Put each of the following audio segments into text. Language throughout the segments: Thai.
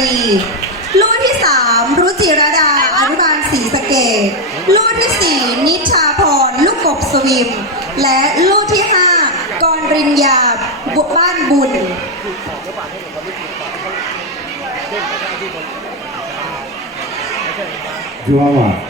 รี รุ่นที่ 3 รุจิรดา อนุบาลศรีสเกดรุ่นที่ 4 นิชาพร ลูกกบสวิม และรุ่นที่ 5กรริญญาบุบ้านบุญ You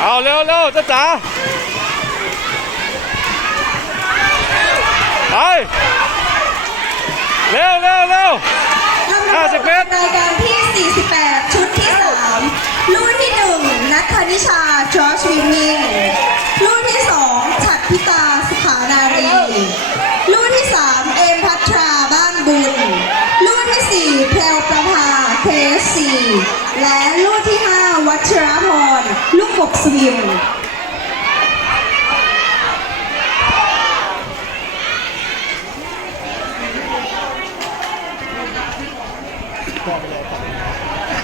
เอาเร็วเร็วจ้าจ๋าไปเร็วเร็วเร็วลำดับ50เมตรรายการที่ 48 ชุดที่3ลูกที่ 1 นัทธนิชาจอร์จวินมิงลูกที่ 2 ฉัตรพิตาสุขานารีลูกที่ 3 เอมพัทราบ้านบุญลูกที่ 4 แพรวประภาเคสและลูกที่ 5 วัช กกบสวิมเ